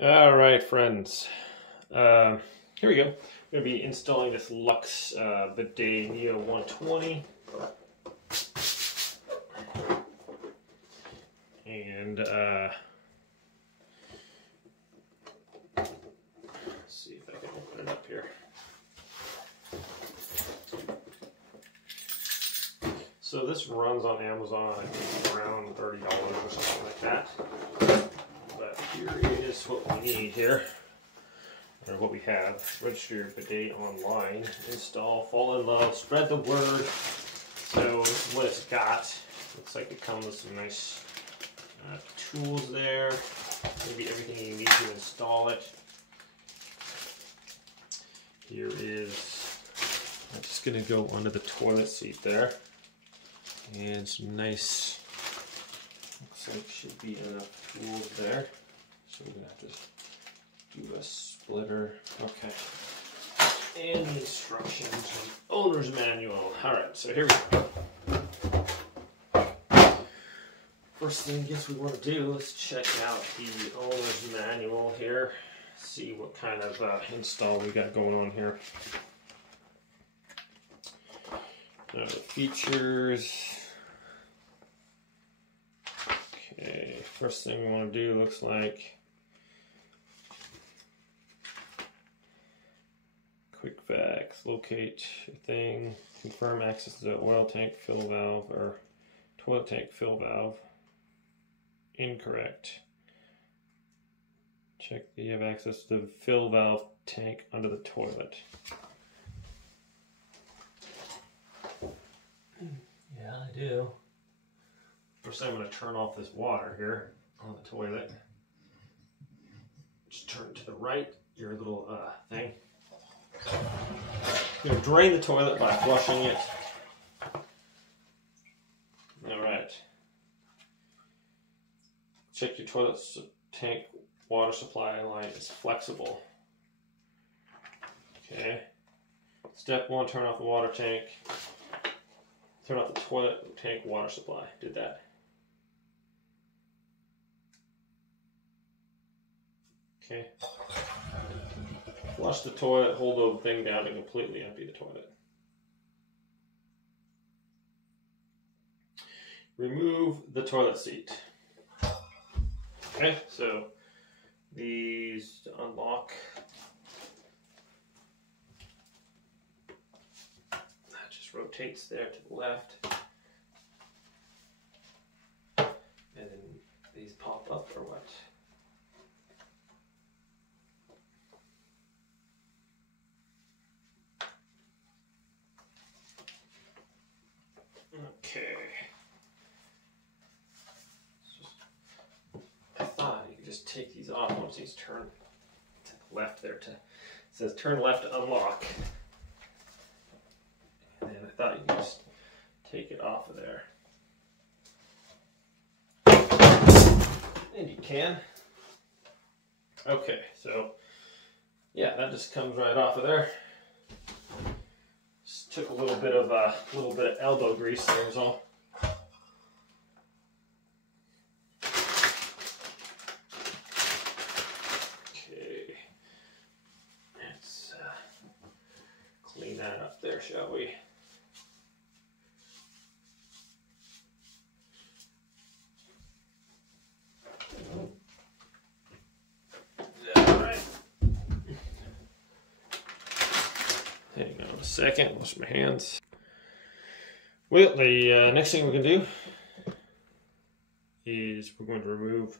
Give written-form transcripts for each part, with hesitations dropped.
All right, friends. Here we go. I'm going to be installing this Luxe Bidet Neo 120. And let's see if I can open it up here. So this runs on Amazon, I think around $30 or something like that. But here is what we need here, or what we have. Register your bidet online, install, fall in love, spread the word. So what it's got, looks like it comes with some nice tools there, maybe everything you need to install it. Here is, I'm just going to go under the toilet seat there, and some nice, looks like should be enough tools there. So we're going to have to do a splitter. Okay. And the instructions and owner's manual. Alright, so here we go. First thing I guess we want to do, let's check out the owner's manual here. See what kind of install we got going on here. The features. Okay, first thing we want to do looks like quick facts, locate your thing, confirm access to the oil tank fill valve or toilet tank fill valve. Incorrect. Check that you have access to the fill valve tank under the toilet. Yeah, I do. First, I'm going to turn off this water here on the toilet. Just turn to the right, your little thing. You're going to drain the toilet by flushing it. Alright. Check your toilet tank water supply line is flexible. Okay. Step 1, turn off the water tank. Turn off the toilet tank water supply. Did that. Okay. Flush the toilet, hold the thing down to completely empty the toilet. Remove the toilet seat. Okay, so these to unlock. That just rotates there to the left. And then these pop up or what? Okay. I thought you could just take these off once these turn to the left there. It says turn left to unlock. And then I thought you could just take it off of there. And you can. Okay, so yeah, that just comes right off of there. Just took a little bit of elbow grease there was all. Okay, let's clean that up there, shall we? All right. Hang on a second, wash my hands. Well, the next thing we're going to do is we're going to remove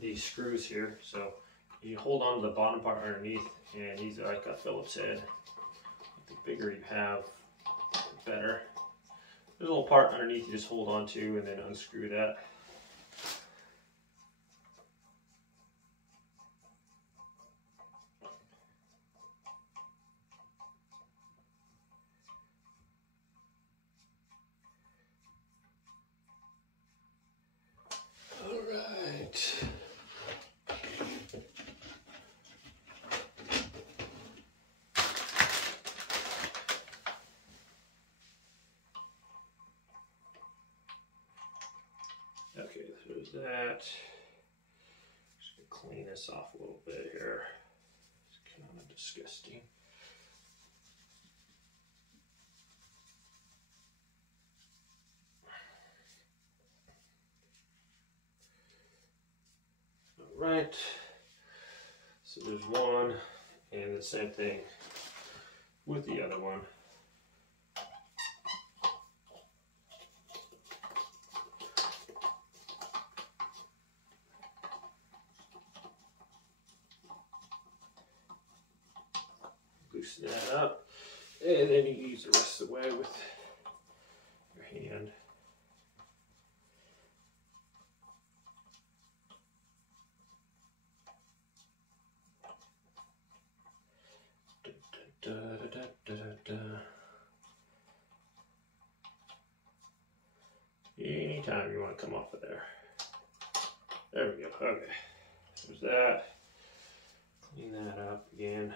these screws here. So you hold on to the bottom part underneath, and these are like a Phillips head. The bigger you have, the better. There's a little part underneath you just hold on to and then unscrew that. Okay, so there's that. Just gonna clean this off a little bit here. It's kind of disgusting. All right. So there's one, and the same thing with the other one. Loosen that up, and then you use the rest of the way with your hand. Da, da, da, da, da. Anytime you want to come off of there. There we go. Okay. There's that. Clean that up again.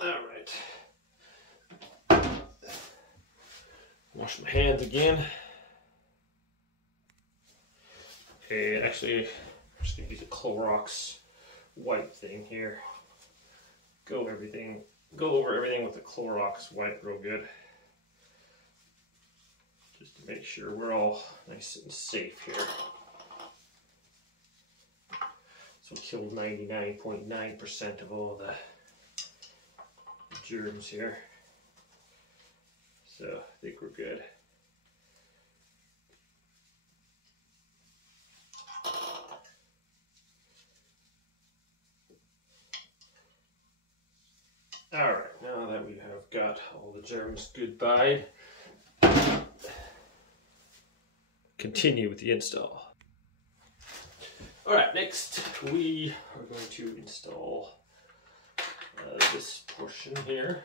All right. Wash my hands again. Okay, actually, I'm just gonna use a Clorox wipe thing here. Go over everything with the Clorox wipe real good. Just to make sure we're all nice and safe here. So we killed 99.9% of all the germs here. So I think we're good. All right, now that we have got all the germs goodbye, continue with the install. All right, next we are going to install this portion here.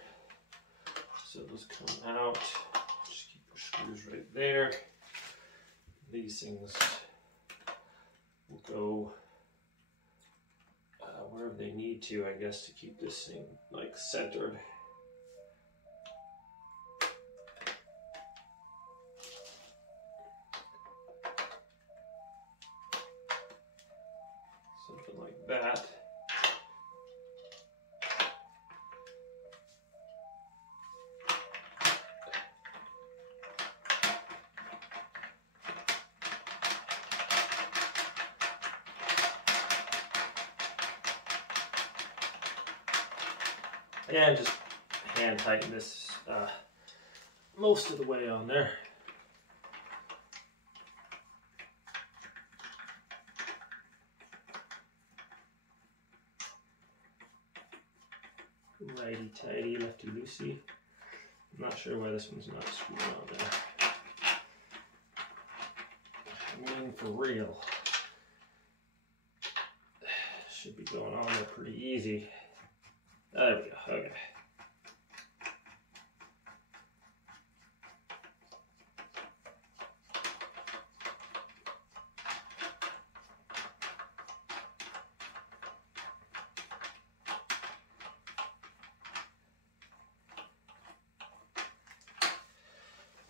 So those come out, just keep your screws right there. These things will go wherever they need to, I guess, to keep this thing like centered. Something like that. And just hand tighten this most of the way on there. Righty tighty, lefty loosey. I'm not sure why this one's not screwed on there. I mean, for real. Should be going on there pretty easy. There we go, okay.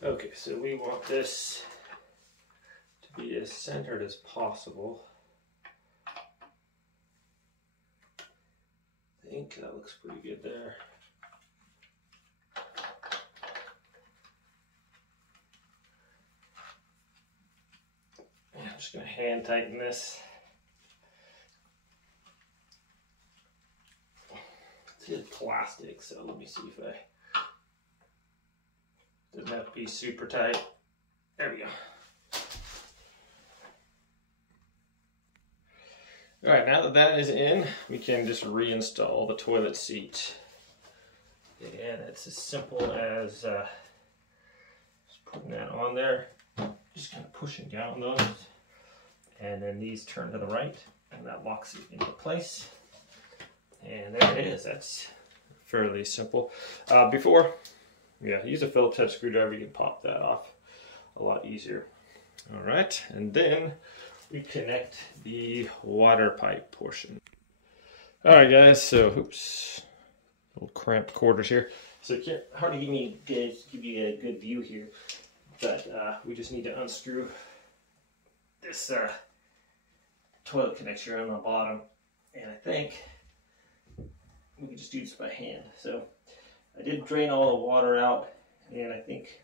Okay, so we want this to be as centered as possible. I think that looks pretty good there. I'm just going to hand tighten this. It's plastic, so let me see if I doesn't have to be super tight. There we go. All right, now that that is in, we can just reinstall the toilet seat. And it's as simple as just putting that on there, just kind of pushing down those, and then these turn to the right, and that locks it into place. And there it is. That's fairly simple. Use a Phillips head screwdriver. You can pop that off a lot easier. All right, and then we connect the water pipe portion. All right, guys, so, oops, little cramped quarters here. So I can't hardly give you a good view here, but we just need to unscrew this toilet connector on the bottom, and I think we can just do this by hand. So I did drain all the water out, and I think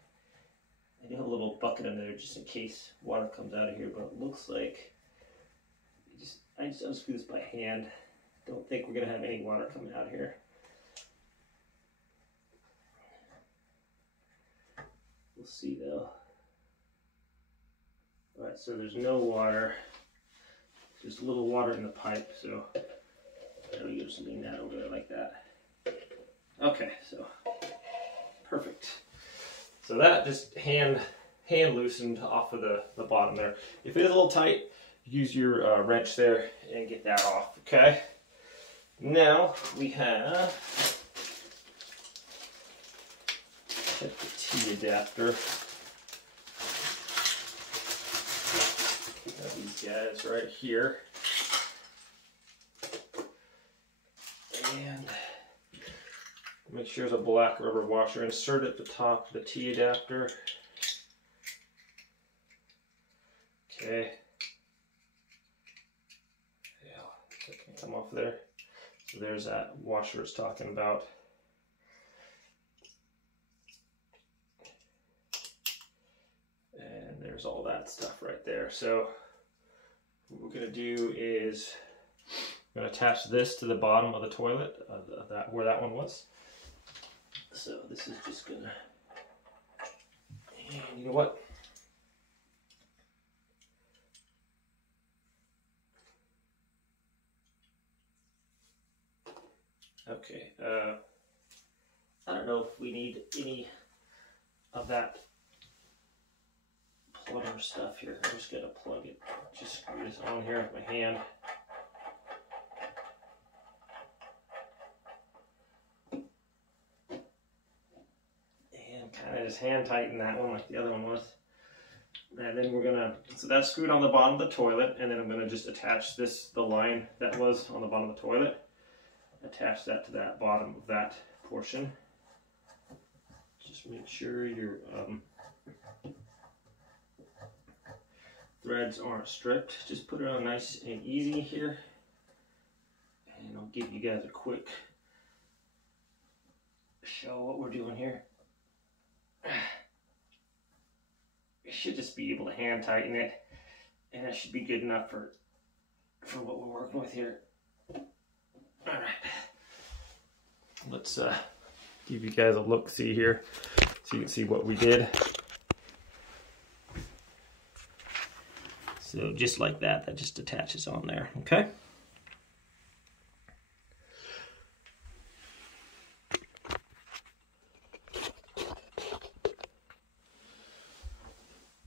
I did a little bucket in there just in case water comes out of here, but it looks like I just unscrew this by hand. Don't think we're going to have any water coming out of here. We'll see though. Alright, so there's no water. Just a little water in the pipe, so there we go, just lean that over there like that. Okay, so perfect. So that just hand loosened off of the bottom there. If it is a little tight, use your wrench there and get that off, okay? Now we have the T adapter. Got these guys right here. And make sure there's a black rubber washer. Insert at the top of the T adapter. Okay. Yeah, that can come off there. So there's that washer it's talking about. And there's all that stuff right there. So what we're going to do is I'm going to attach this to the bottom of the toilet, where that one was. So this is just going to, and you know what? Okay, I don't know if we need any of that plumber stuff here. I'm just going to plug it, just screw this on here with my hand. And kind of just hand tighten that one like the other one was. And then we're gonna, so that's screwed on the bottom of the toilet, and then I'm gonna just attach the line that was on the bottom of the toilet. Attach that to that bottom of that portion. Just make sure your threads aren't stripped. Just put it on nice and easy here, and I'll give you guys a quick show what we're doing here. You should just be able to hand tighten it, and that should be good enough for what we're working with here. All right, let's give you guys a look-see here so you can see what we did. So just like that, that just attaches on there, okay?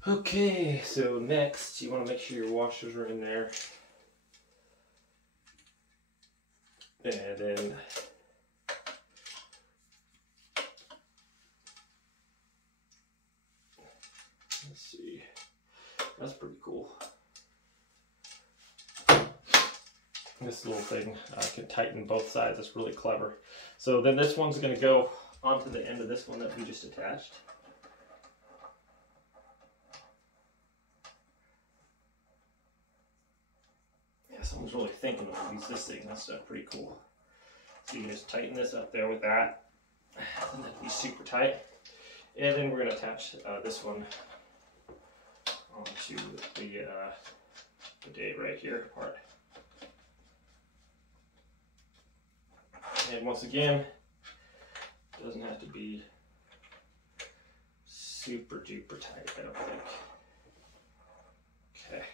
Okay, so next you want to make sure your washers are in there. And then let's see, that's pretty cool. This little thing can tighten both sides. That's really clever. So then this one's going to go onto the end of this one that we just attached. Someone's really thinking of this thing. That's pretty cool. So you can just tighten this up there with that. And that'll be super tight. And then we're going to attach this one onto the bidet right here part. And once again, it doesn't have to be super duper tight, I don't think. Okay.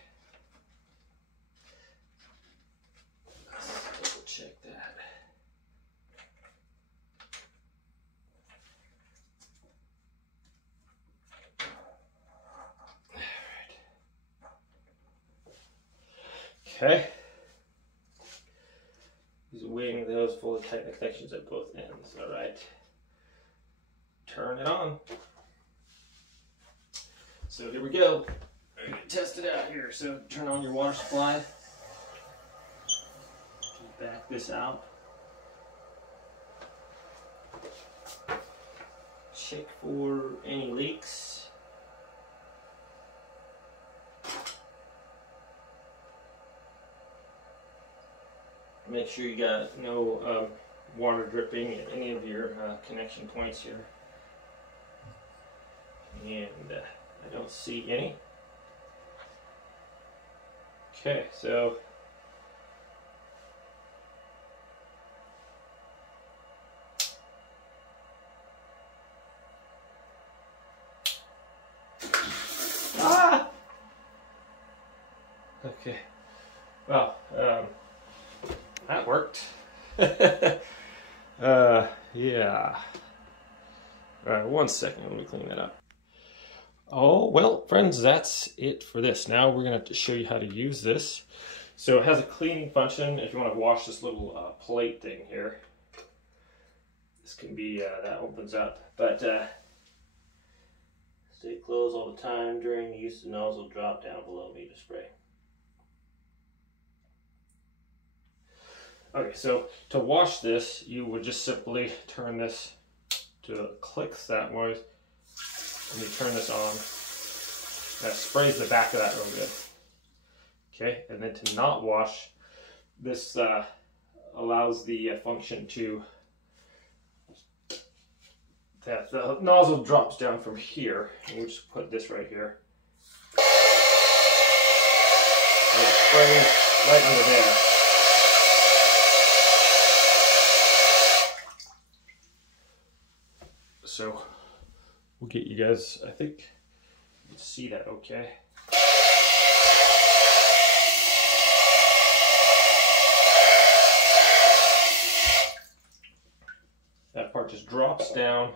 Check that. All right. Okay. Just wing those fully tight connections at both ends. All right. Turn it on. So here we go. We're gonna test it out here. So turn on your water supply. Back this out. check for any leaks. Make sure you got no water dripping at any of your connection points here. And I don't see any. Okay, so okay, well, that worked. Yeah. All right, 1 second, let me clean that up. Oh, well, friends, that's it for this. Now we're going to show you how to use this. So it has a cleaning function if you want to wash this little plate thing here. This can be, that opens up, but stay closed all the time during the use of the nozzle. Drop down below me to spray. Okay, so to wash this, you would just simply turn this to clicks that way, and you turn this on. That sprays the back of that real good. Okay, and then to not wash, this allows the function to, that the nozzle drops down from here, and we just put this right here. And it sprays right under there. So we'll get you guys, I think, you can see that okay. That part just drops down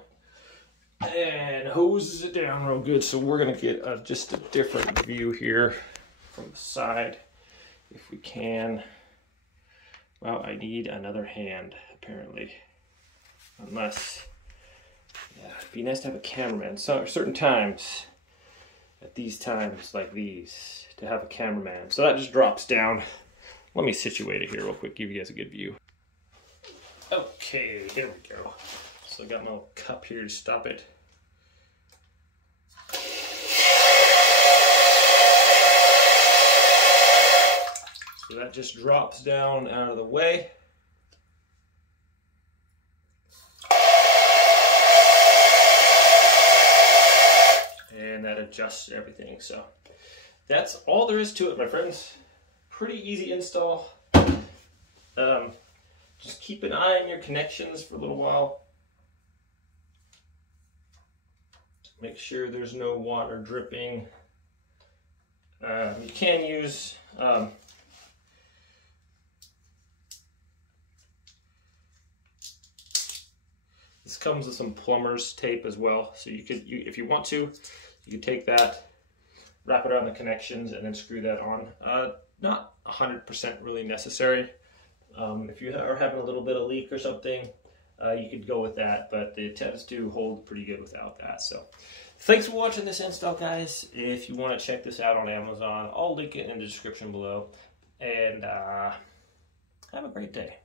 and hoses it down real good. So we're gonna get just a different view here from the side if we can. Well, I need another hand apparently, unless, yeah, it'd be nice to have a cameraman. So certain times, at these times like these, to have a cameraman. So that just drops down. Let me situate it here real quick, give you guys a good view. Okay, here we go. So I got my little cup here to stop it. So that just drops down out of the way. And that adjusts everything. So that's all there is to it, my friends. Pretty easy install. Just keep an eye on your connections for a little while. Make sure there's no water dripping. You can use this comes with some plumber's tape as well, so you could, if you want to, you could take that, wrap it around the connections, and then screw that on. Not 100% really necessary. If you are having a little bit of leak or something, you could go with that, but it tends to hold pretty good without that. So thanks for watching this install, guys. If you want to check this out on Amazon, I'll link it in the description below. And have a great day.